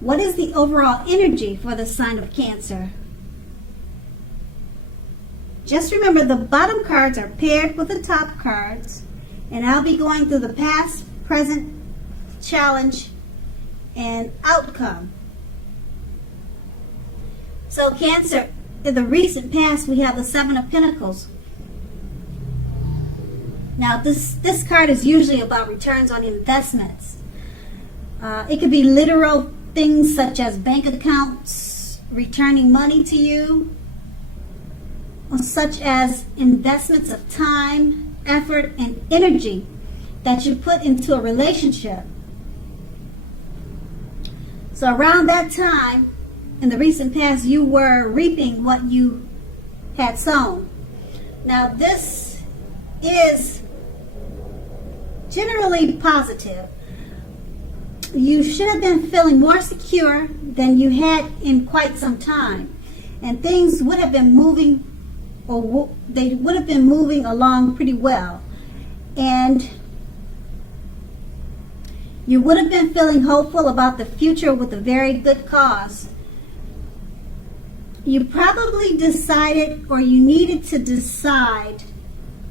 What is the overall energy for the sign of Cancer? Just remember, the bottom cards are paired with the top cards, and I'll be going through the past, present, challenge, and outcome. So Cancer, in the recent past, we have the Seven of Pentacles. Now this card is usually about returns on investments. It could be literal things such as bank accounts returning money to you, or such as investments of time, effort, and energy that you put into a relationship. So around that time, in the recent past, you were reaping what you had sown. Now this is generally positive. You should have been feeling more secure than you had in quite some time, and things would have been moving, or they would have been moving along pretty well, and you would have been feeling hopeful about the future with a very good cause. You probably decided, or you needed to decide,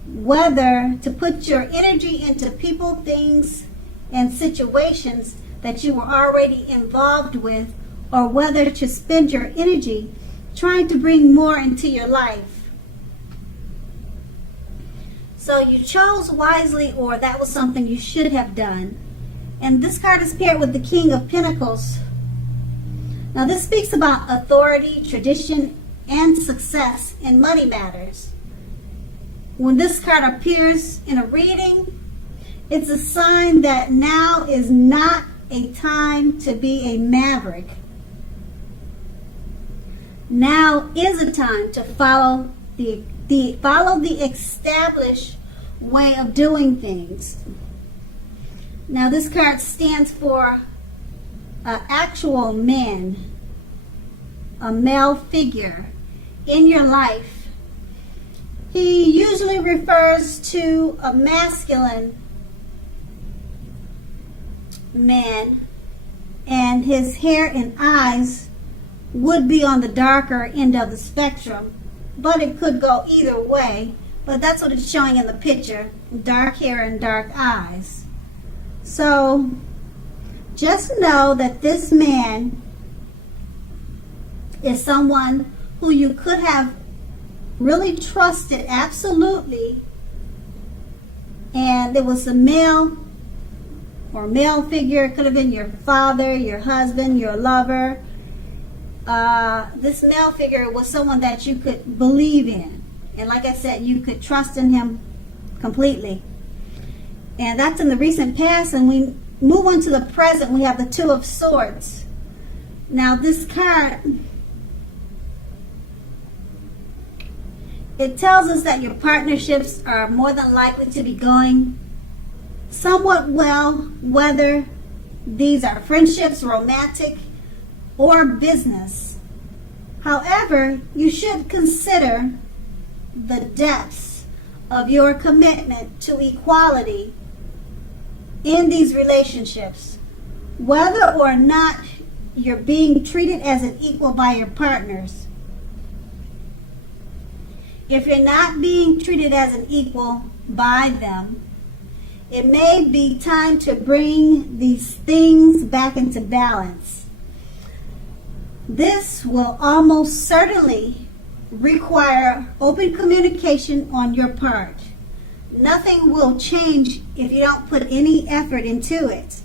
whether to put your energy into people, things, and situations that you were already involved with, or whether to spend your energy trying to bring more into your life. So you chose wisely, or that was something you should have done. And this card is paired with the King of Pentacles. Now this speaks about authority, tradition, and success in money matters. When this card appears in a reading, it's a sign that now is not a time to be a maverick. Now is a time to follow the established way of doing things. Now this card stands for an actual man, a male figure in your life. He usually refers to a masculine man, and his hair and eyes would be on the darker end of the spectrum, but it could go either way. But that's what it's showing in the picture: dark hair and dark eyes. So just know that this man is someone who you could have really trusted absolutely, and it was a male or male figure. It could have been your father, your husband, your lover. This male figure was someone that you could believe in, and like I said, you could trust in him completely. And that's in the recent past. And we move on to the present. We have the Two of Swords. Now this card, it tells us that your partnerships are more than likely to be going somewhat well, whether these are friendships, romantic, or business. However, you should consider the depths of your commitment to equality in these relationships, whether or not you're being treated as an equal by your partners. If you're not being treated as an equal by them, it may be time to bring these things back into balance. This will almost certainly require open communication on your part. Nothing will change if you don't put any effort into it.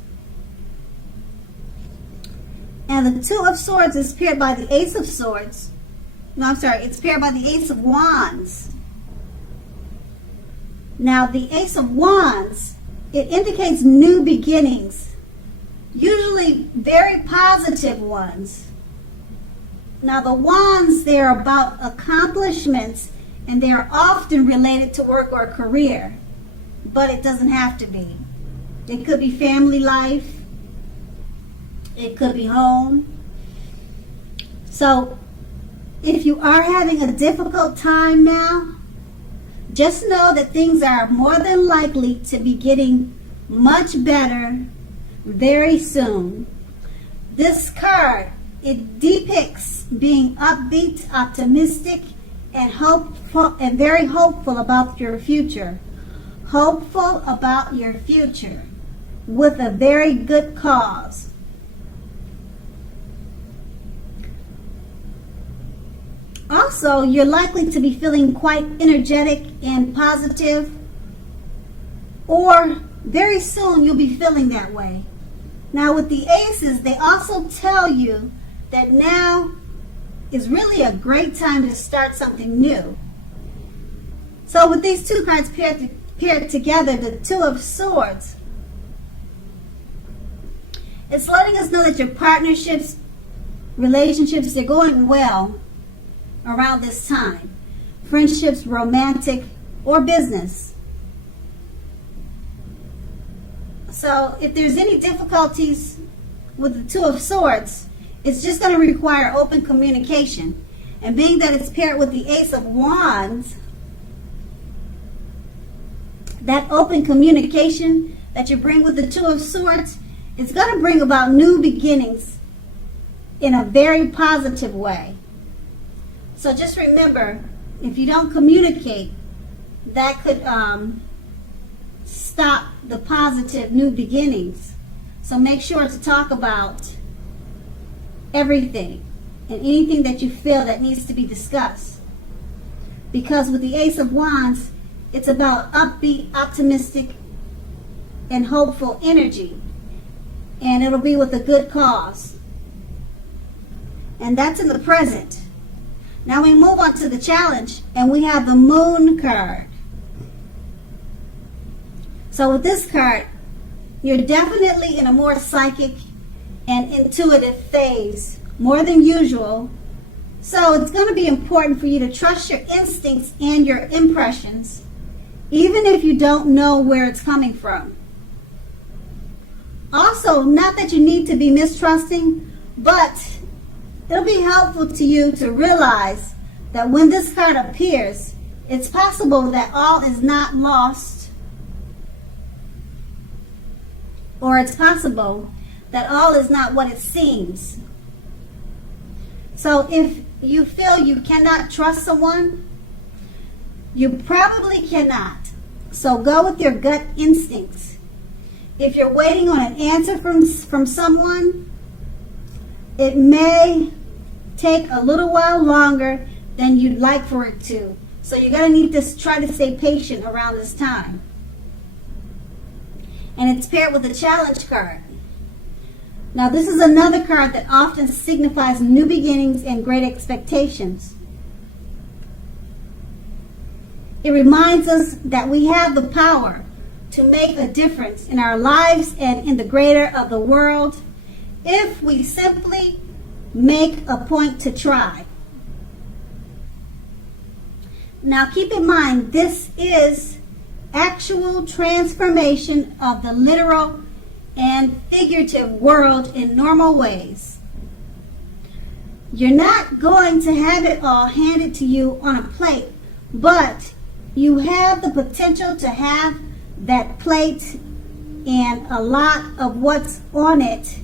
And the Two of Swords is paired by the Ace of Swords. No, I'm sorry, it's paired by the Ace of Wands. Now, the Ace of Wands, it indicates new beginnings, usually very positive ones. Now, the Wands, they're about accomplishments, and they're often related to work or career, but it doesn't have to be. It could be family life. It could be home. So, if you are having a difficult time now, just know that things are more than likely to be getting much better very soon. This card, it depicts being upbeat, optimistic, and hopeful, and very hopeful about your future. Hopeful about your future with a very good cause. Also, you're likely to be feeling quite energetic and positive, or very soon you'll be feeling that way. Now with the aces, they also tell you that now is really a great time to start something new. So with these two cards paired together, the Two of Swords, it's letting us know that your partnerships, relationships, they're going well around this time. Friendships, romantic, or business. So if there's any difficulties with the Two of Swords, it's just going to require open communication. And being that it's paired with the Ace of Wands, that open communication that you bring with the Two of Swords, it's going to bring about new beginnings in a very positive way. So just remember, if you don't communicate, that could stop the positive new beginnings. So make sure to talk about everything and anything that you feel that needs to be discussed. Because with the Ace of Wands, it's about upbeat, optimistic, and hopeful energy. And it'll be with a good cause. And that's in the present. Now we move on to the challenge, and we have the Moon card. So with this card, you're definitely in a more psychic and intuitive phase, more than usual. So it's going to be important for you to trust your instincts and your impressions, even if you don't know where it's coming from. Also, not that you need to be mistrusting, but it'll be helpful to you to realize that when this card appears, it's possible that all is not lost, or it's possible that all is not what it seems. So if you feel you cannot trust someone, you probably cannot. So go with your gut instincts. If you're waiting on an answer from someone, it may take a little while longer than you'd like for it to. So you're going to need to try to stay patient around this time. And it's paired with the challenge card. Now this is another card that often signifies new beginnings and great expectations. It reminds us that we have the power to make a difference in our lives and in the greater of the world if we simply make a point to try. Now keep in mind, this is actual transformation of the literal and figurative world in normal ways. You're not going to have it all handed to you on a plate, but you have the potential to have that plate and a lot of what's on it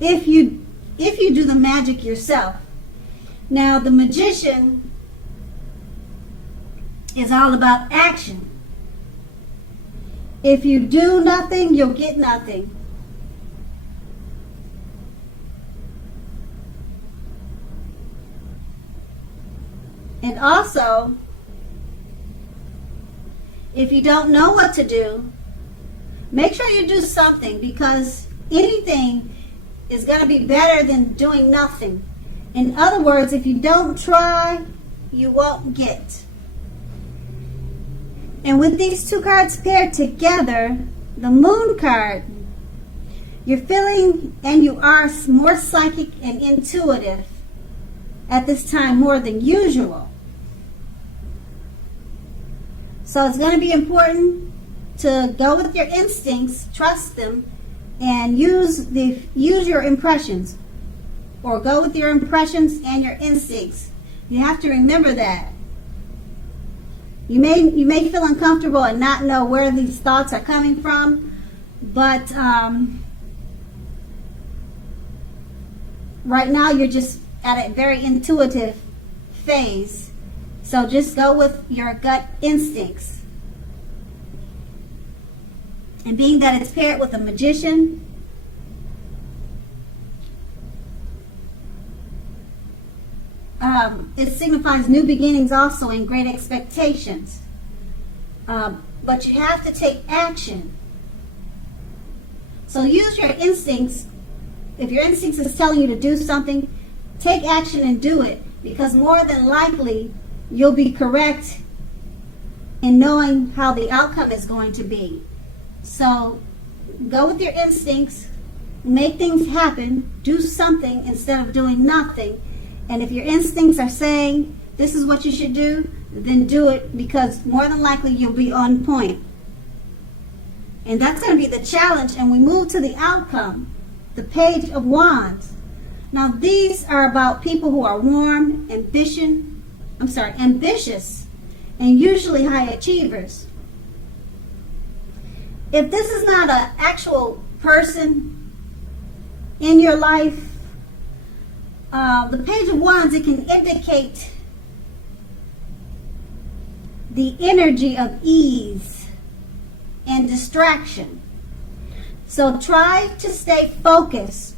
if you do the magic yourself. Now the Magician is all about action. If you do nothing, you'll get nothing. And also, if you don't know what to do, make sure you do something, because anything is going to be better than doing nothing. In other words, if you don't try, you won't get. And with these two cards paired together, the Moon card, you're feeling and you are more psychic and intuitive at this time more than usual. So it's going to be important to go with your instincts, trust them, and use your impressions, or go with your impressions and your instincts. You have to remember that. You may feel uncomfortable and not know where these thoughts are coming from, but right now you're just at a very intuitive phase. So just go with your gut instincts. And being that it's paired with a magician, it signifies new beginnings also and great expectations. But you have to take action. So use your instincts. If your instincts is telling you to do something, take action and do it, because more than likely you'll be correct in knowing how the outcome is going to be. So go with your instincts, make things happen, do something instead of doing nothing. And if your instincts are saying this is what you should do, then do it, because more than likely you'll be on point. And that's going to be the challenge. And we move to the outcome, the Page of Wands. Now these are about people who are warm, ambitious, and usually high achievers. If this is not an actual person in your life, the Page of Wands, it can indicate the energy of ease and distraction. So try to stay focused.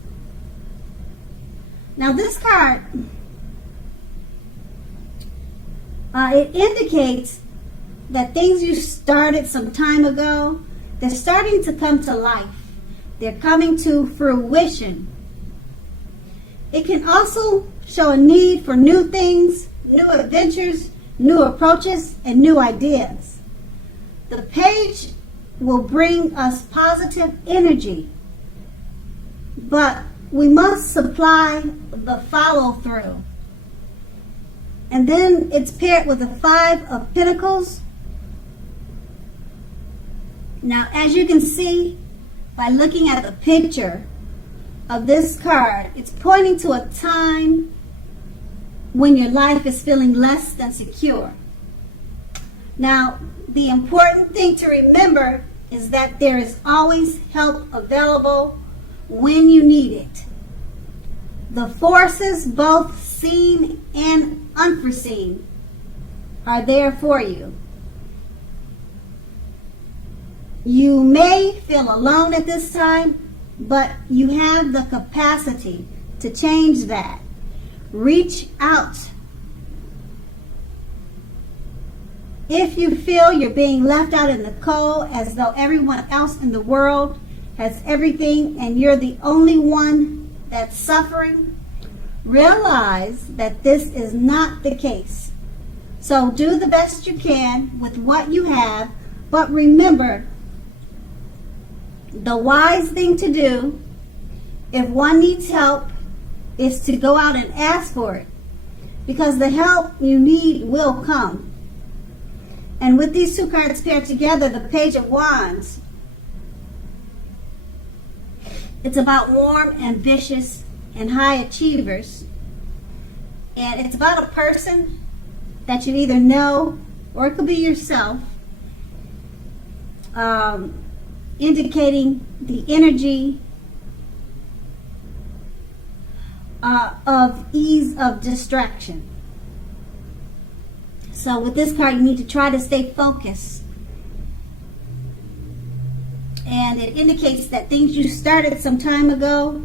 Now this card, it indicates that things you started some time ago, they're starting to come to life. They're coming to fruition. It can also show a need for new things, new adventures, new approaches, and new ideas. The page will bring us positive energy, but we must supply the follow-through. And then it's paired with the Five of Pentacles. Now, as you can see by looking at the picture of this card, it's pointing to a time when your life is feeling less than secure. Now, the important thing to remember is that there is always help available when you need it. The forces, both seen and unforeseen, are there for you. You may feel alone at this time, but you have the capacity to change that. Reach out. If you feel you're being left out in the cold, as though everyone else in the world has everything and you're the only one that's suffering, realize that this is not the case. So do the best you can with what you have, but remember, the wise thing to do, if one needs help, is to go out and ask for it, because the help you need will come. And with these two cards paired together, the Page of Wands, it's about warm, ambitious, and high achievers. And it's about a person that you either know, or it could be yourself, indicating the energy of ease of distraction. So with this card, you need to try to stay focused. And it indicates that things you started some time ago,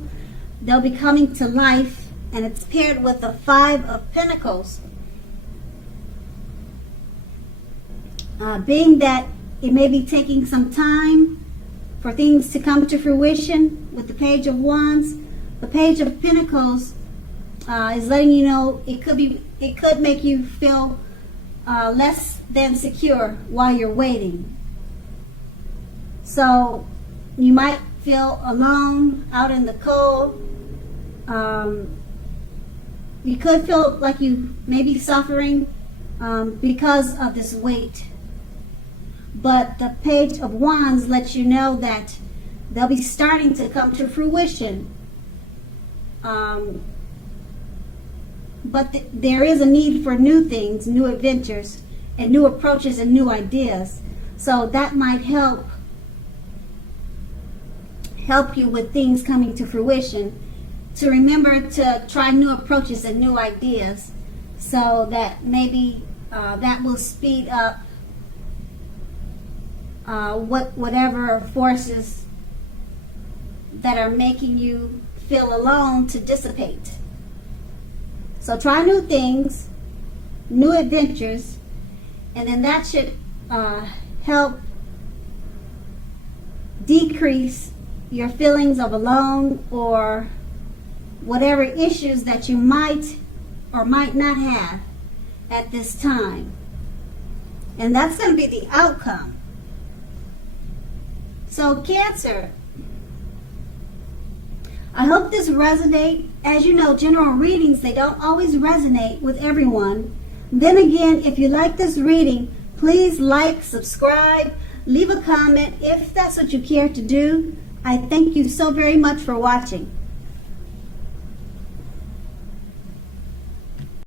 they'll be coming to life. And it's paired with the Five of Pentacles. Being that it may be taking some time for things to come to fruition with the Page of Wands, the Page of Pentacles is letting you know it could make you feel less than secure while you're waiting. So you might feel alone out in the cold. You could feel like you may be suffering because of this wait. But the Page of Wands lets you know that they'll be starting to come to fruition. But there is a need for new things, new adventures, and new approaches and new ideas. So that might help you with things coming to fruition. to remember to try new approaches and new ideas, so that maybe that will speed up whatever forces that are making you feel alone to dissipate. So try new things, new adventures, and then that should help decrease your feelings of alone or whatever issues that you might or might not have at this time. And that's going to be the outcome. So Cancer, I hope this resonates. As you know, general readings, they don't always resonate with everyone. Then again, if you like this reading, please like, subscribe, leave a comment if that's what you care to do. I thank you so very much for watching.